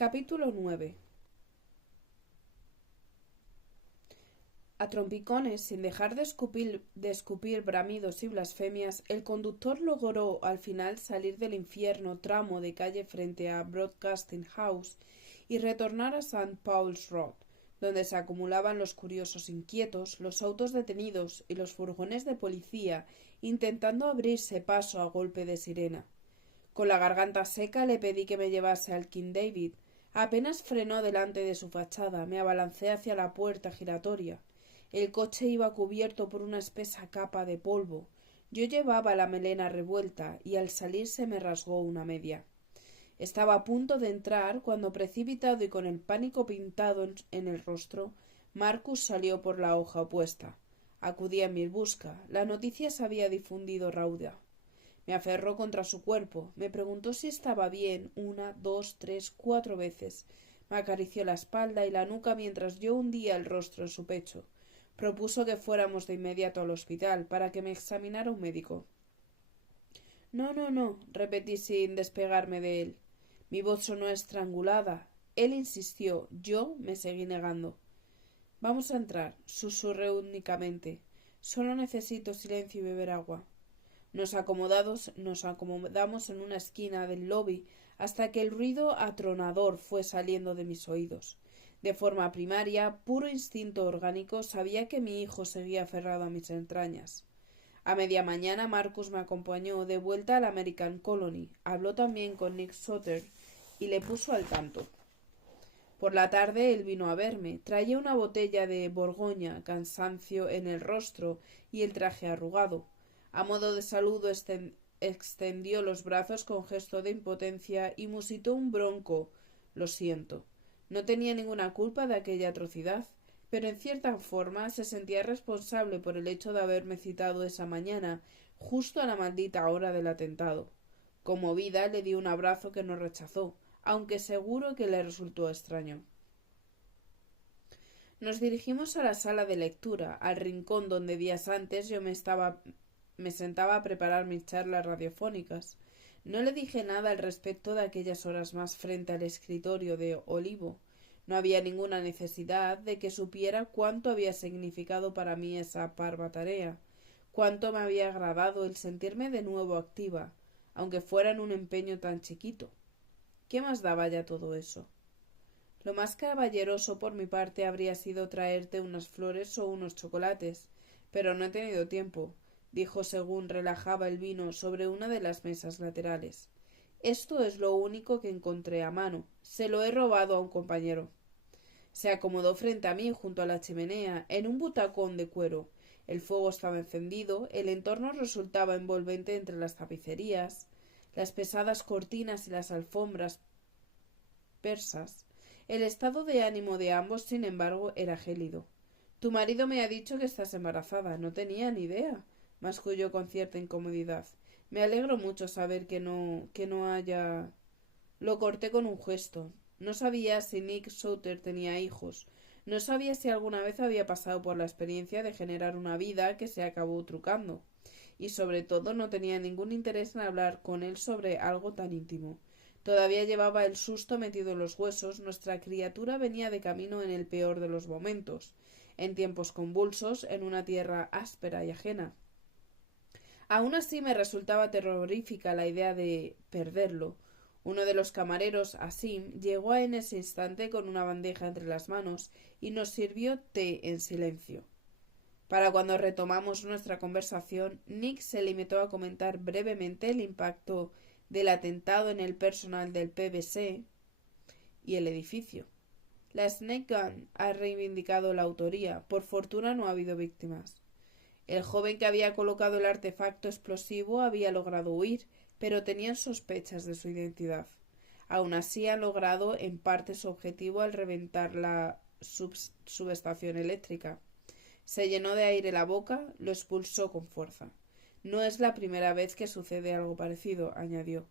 Capítulo 9. A trompicones, sin dejar de escupir bramidos y blasfemias, el conductor logró al final salir del infierno tramo de calle frente a Broadcasting House y retornar a St. Paul's Road, donde se acumulaban los curiosos inquietos, los autos detenidos y los furgones de policía intentando abrirse paso a golpe de sirena. Con la garganta seca le pedí que me llevase al King David. Apenas frenó delante de su fachada, me abalancé hacia la puerta giratoria. El coche iba cubierto por una espesa capa de polvo. Yo llevaba la melena revuelta y al salir se me rasgó una media. Estaba a punto de entrar cuando, precipitado y con el pánico pintado en el rostro, Marcus salió por la hoja opuesta. Acudí en mi busca. La noticia se había difundido rauda. Me aferró contra su cuerpo, me preguntó si estaba bien 1, 2, 3, 4 veces. Me acarició la espalda y la nuca mientras yo hundía el rostro en su pecho. Propuso que fuéramos de inmediato al hospital para que me examinara un médico. No, repetí sin despegarme de él. Mi voz sonó estrangulada. Él insistió, yo me seguí negando. Vamos a entrar, susurré únicamente. Solo necesito silencio y beber agua. Nos acomodamos en una esquina del lobby hasta que el ruido atronador fue saliendo de mis oídos. De forma primaria, puro instinto orgánico, sabía que mi hijo seguía aferrado a mis entrañas. A media mañana Marcus me acompañó de vuelta al American Colony. Habló también con Nick Sutter y le puso al tanto. Por la tarde él vino a verme. Traía una botella de Borgoña, cansancio en el rostro y el traje arrugado. A modo de saludo extendió los brazos con gesto de impotencia y musitó un bronco. Lo siento. No tenía ninguna culpa de aquella atrocidad, pero en cierta forma se sentía responsable por el hecho de haberme citado esa mañana, justo a la maldita hora del atentado. Conmovida le di un abrazo que no rechazó, aunque seguro que le resultó extraño. Nos dirigimos a la sala de lectura, al rincón donde días antes yo me sentaba a preparar mis charlas radiofónicas. No le dije nada al respecto de aquellas horas más frente al escritorio de Olivo. No había ninguna necesidad de que supiera cuánto había significado para mí esa parva tarea, cuánto me había agradado el sentirme de nuevo activa, aunque fuera en un empeño tan chiquito. ¿Qué más daba ya todo eso? Lo más caballeroso por mi parte habría sido traerte unas flores o unos chocolates, pero no he tenido tiempo, dijo según relajaba el vino sobre una de las mesas laterales. Esto es lo único que encontré a mano. Se lo he robado a un compañero. Se acomodó frente a mí junto a la chimenea, en un butacón de cuero. El fuego estaba encendido, el entorno resultaba envolvente entre las tapicerías, las pesadas cortinas y las alfombras persas. El estado de ánimo de ambos, sin embargo, era gélido. Tu marido me ha dicho que estás embarazada. No tenía ni idea, masculló con cierta incomodidad. Me alegro mucho saber que no haya. Lo corté con un gesto. No sabía si Nick Sutter tenía hijos. No sabía si alguna vez había pasado por la experiencia de generar una vida que se acabó trucando. Y sobre todo no tenía ningún interés en hablar con él sobre algo tan íntimo. Todavía llevaba el susto metido en los huesos. Nuestra criatura venía de camino en el peor de los momentos, en tiempos convulsos, en una tierra áspera y ajena. Aún así me resultaba terrorífica la idea de perderlo. Uno de los camareros, Asim, llegó en ese instante con una bandeja entre las manos y nos sirvió té en silencio. Para cuando retomamos nuestra conversación, Nick se limitó a comentar brevemente el impacto del atentado en el personal del PBC y el edificio. La Snake Gun ha reivindicado la autoría. Por fortuna no ha habido víctimas. El joven que había colocado el artefacto explosivo había logrado huir, pero tenían sospechas de su identidad. Aún así han logrado en parte su objetivo al reventar la subestación eléctrica. Se llenó de aire la boca, lo expulsó con fuerza. No es la primera vez que sucede algo parecido, añadió.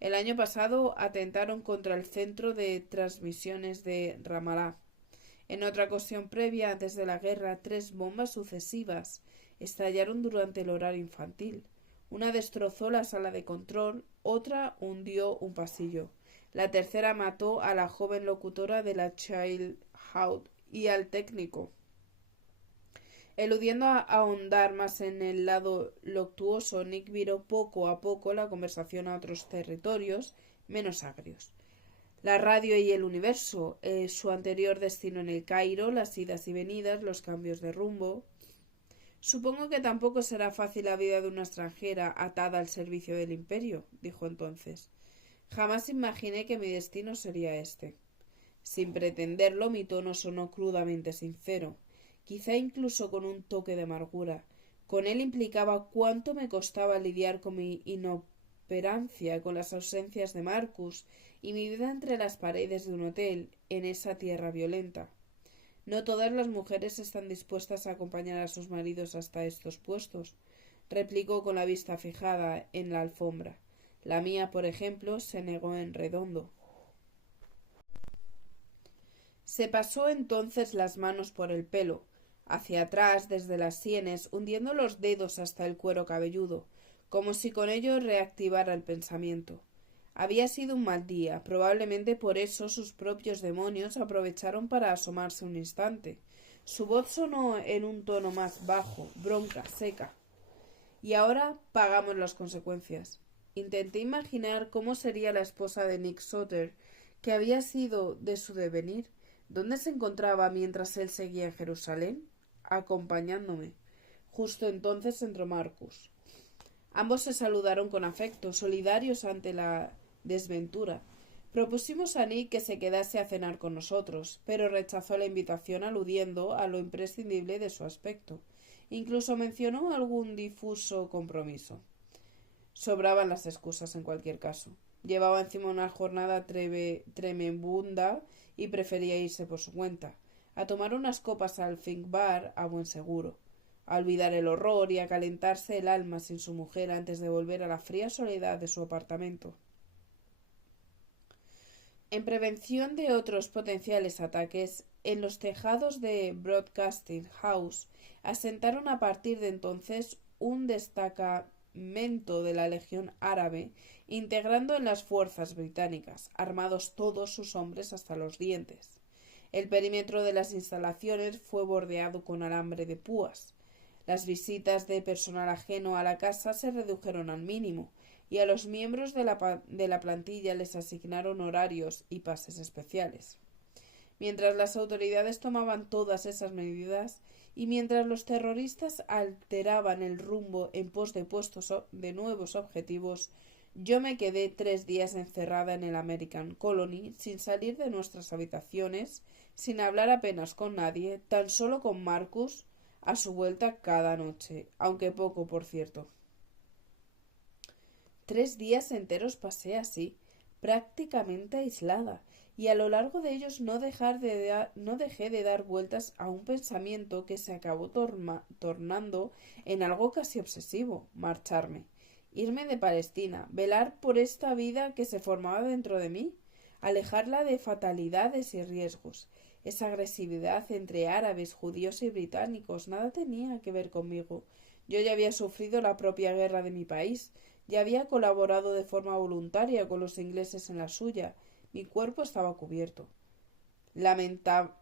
El año pasado atentaron contra el centro de transmisiones de Ramallah. En otra ocasión previa, antes de la guerra, 3 bombas sucesivas estallaron durante el horario infantil. Una destrozó la sala de control, otra hundió un pasillo. La tercera mató a la joven locutora de la Childhood y al técnico. Eludiendo ahondar más en el lado luctuoso, Nick viró poco a poco la conversación a otros territorios menos agrios. La radio y el universo, su anterior destino en el Cairo, las idas y venidas, los cambios de rumbo. Supongo que tampoco será fácil la vida de una extranjera atada al servicio del imperio, dijo entonces. Jamás imaginé que mi destino sería este. Sin pretenderlo, mi tono sonó crudamente sincero, quizá incluso con un toque de amargura. Con él implicaba cuánto me costaba lidiar con mi inoperancia, con las ausencias de Marcus y mi vida entre las paredes de un hotel en esa tierra violenta. No todas las mujeres están dispuestas a acompañar a sus maridos hasta estos puestos, replicó con la vista fijada en la alfombra. La mía, por ejemplo, se negó en redondo. Se pasó entonces las manos por el pelo, hacia atrás, desde las sienes, hundiendo los dedos hasta el cuero cabelludo, como si con ello reactivara el pensamiento. Había sido un mal día, probablemente por eso sus propios demonios aprovecharon para asomarse un instante. Su voz sonó en un tono más bajo, bronca, seca. Y ahora pagamos las consecuencias. Intenté imaginar cómo sería la esposa de Nick Sutter, que había sido de su devenir. ¿Dónde se encontraba mientras él seguía en Jerusalén? Acompañándome. Justo entonces entró Marcus. Ambos se saludaron con afecto, solidarios ante la desventura. Propusimos a Nick que se quedase a cenar con nosotros, pero rechazó la invitación aludiendo a lo imprescindible de su aspecto. Incluso mencionó algún difuso compromiso. Sobraban las excusas en cualquier caso. Llevaba encima una jornada tremebunda y prefería irse por su cuenta, a tomar unas copas al Think Bar a buen seguro, a olvidar el horror y a calentarse el alma sin su mujer antes de volver a la fría soledad de su apartamento. En prevención de otros potenciales ataques, en los tejados de Broadcasting House asentaron a partir de entonces un destacamento de la Legión Árabe, integrando en las fuerzas británicas, armados todos sus hombres hasta los dientes. El perímetro de las instalaciones fue bordeado con alambre de púas. Las visitas de personal ajeno a la casa se redujeron al mínimo, y a los miembros de la plantilla les asignaron horarios y pases especiales. Mientras las autoridades tomaban todas esas medidas y mientras los terroristas alteraban el rumbo en pos de nuevos objetivos, yo me quedé 3 días encerrada en el American Colony, sin salir de nuestras habitaciones, sin hablar apenas con nadie, tan solo con Marcus a su vuelta cada noche, aunque poco, por cierto. 3 días enteros pasé así, prácticamente aislada, y a lo largo de ellos no dejé de dar vueltas a un pensamiento que se acabó tornando en algo casi obsesivo: marcharme, irme de Palestina, velar por esta vida que se formaba dentro de mí, alejarla de fatalidades y riesgos. Esa agresividad entre árabes, judíos y británicos nada tenía que ver conmigo. Yo ya había sufrido la propia guerra de mi país, ya había colaborado de forma voluntaria con los ingleses en la suya. Mi cuerpo estaba cubierto. Lamentaba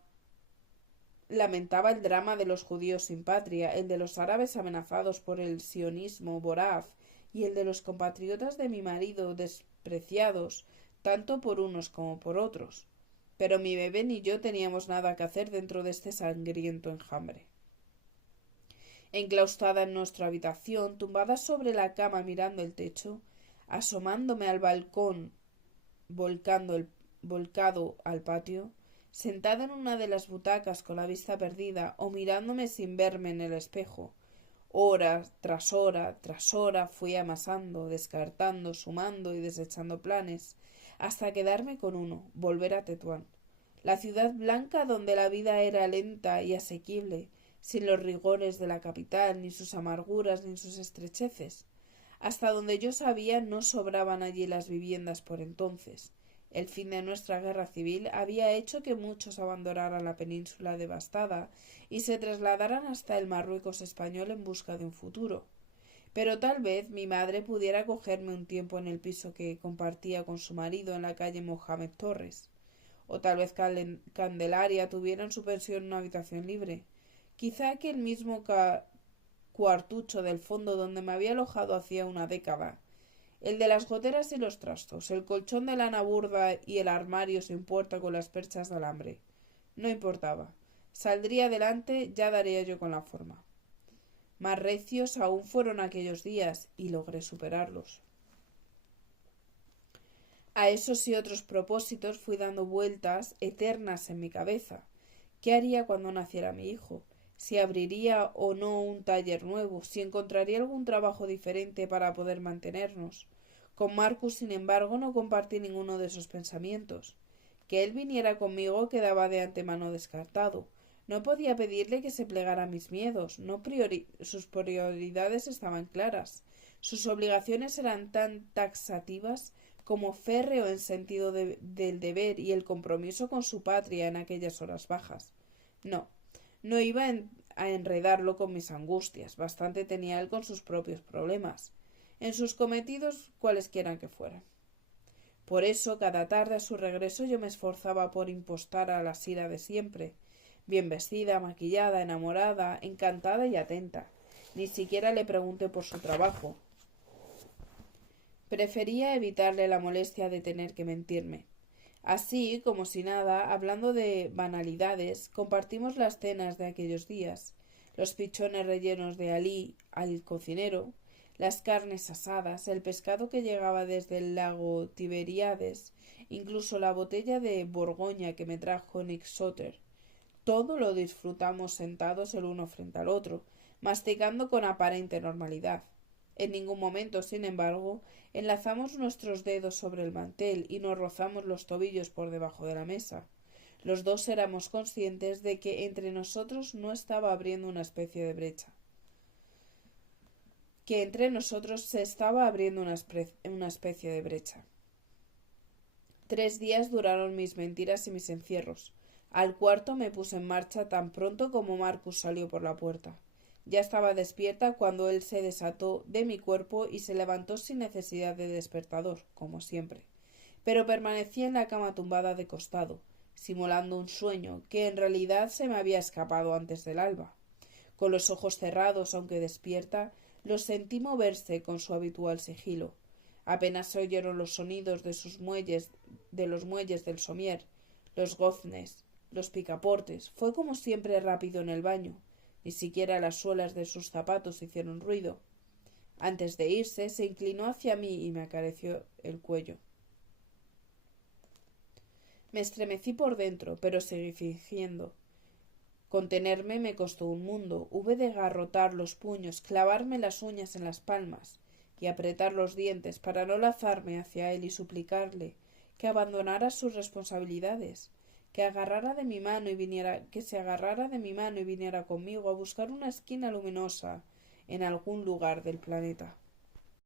el drama de los judíos sin patria, el de los árabes amenazados por el sionismo voraz y el de los compatriotas de mi marido despreciados tanto por unos como por otros. Pero mi bebé ni yo teníamos nada que hacer dentro de este sangriento enjambre. Enclaustrada en nuestra habitación, tumbada sobre la cama mirando el techo, asomándome al balcón volcado al patio, sentada en una de las butacas con la vista perdida o mirándome sin verme en el espejo, hora tras hora fui amasando, descartando, sumando y desechando planes, hasta quedarme con uno: volver a Tetuán, la ciudad blanca donde la vida era lenta y asequible, sin los rigores de la capital, ni sus amarguras, ni sus estrecheces. Hasta donde yo sabía, no sobraban allí las viviendas por entonces. El fin de nuestra guerra civil había hecho que muchos abandonaran la península devastada y se trasladaran hasta el Marruecos español en busca de un futuro. Pero tal vez mi madre pudiera cogerme un tiempo en el piso que compartía con su marido en la calle Mohamed Torres. O tal vez Candelaria tuviera en su pensión una habitación libre. Quizá aquel mismo cuartucho del fondo donde me había alojado hacía una década. El de las goteras y los trastos, el colchón de lana burda y el armario sin puerta con las perchas de alambre. No importaba. Saldría adelante, ya daría yo con la forma. Más recios aún fueron aquellos días, y logré superarlos. A esos y otros propósitos fui dando vueltas eternas en mi cabeza. ¿Qué haría cuando naciera mi hijo? Si abriría o no un taller nuevo, si encontraría algún trabajo diferente para poder mantenernos. Con Marcus, sin embargo, no compartí ninguno de esos pensamientos. Que él viniera conmigo quedaba de antemano descartado. No podía pedirle que se plegara a mis miedos. Sus prioridades estaban claras. Sus obligaciones eran tan taxativas como férreo en sentido del deber y el compromiso con su patria en aquellas horas bajas. No iba a enredarlo con mis angustias. Bastante tenía él con sus propios problemas, en sus cometidos cualesquiera que fueran. Por eso, cada tarde a su regreso yo me esforzaba por impostar a la Sira de siempre, bien vestida, maquillada, enamorada, encantada y atenta. Ni siquiera le pregunté por su trabajo. Prefería evitarle la molestia de tener que mentirme. Así, como si nada, hablando de banalidades, compartimos las cenas de aquellos días, los pichones rellenos de alí al cocinero, las carnes asadas, el pescado que llegaba desde el lago Tiberíades, incluso la botella de Borgoña que me trajo Nick Soter. Todo lo disfrutamos sentados el uno frente al otro, masticando con aparente normalidad. En ningún momento, sin embargo, enlazamos nuestros dedos sobre el mantel y nos rozamos los tobillos por debajo de la mesa. Los dos éramos conscientes de que entre nosotros no estaba abriendo una especie de brecha. Que entre nosotros se estaba abriendo una especie de brecha. 3 días duraron mis mentiras y mis encierros. Al cuarto me puse en marcha tan pronto como Marcus salió por la puerta. Ya estaba despierta cuando él se desató de mi cuerpo y se levantó sin necesidad de despertador, como siempre. Pero permanecía en la cama tumbada de costado, simulando un sueño que en realidad se me había escapado antes del alba. Con los ojos cerrados, aunque despierta, los sentí moverse con su habitual sigilo. Apenas se oyeron los sonidos de los muelles del somier, los goznes, los picaportes. Fue como siempre rápido en el baño. Ni siquiera las suelas de sus zapatos hicieron ruido. Antes de irse, se inclinó hacia mí y me acarició el cuello. Me estremecí por dentro, pero seguí fingiendo. Contenerme me costó un mundo. Hube de garrotar los puños, clavarme las uñas en las palmas y apretar los dientes para no lanzarme hacia él y suplicarle que abandonara sus responsabilidades, que se agarrara de mi mano y viniera conmigo a buscar una esquina luminosa en algún lugar del planeta.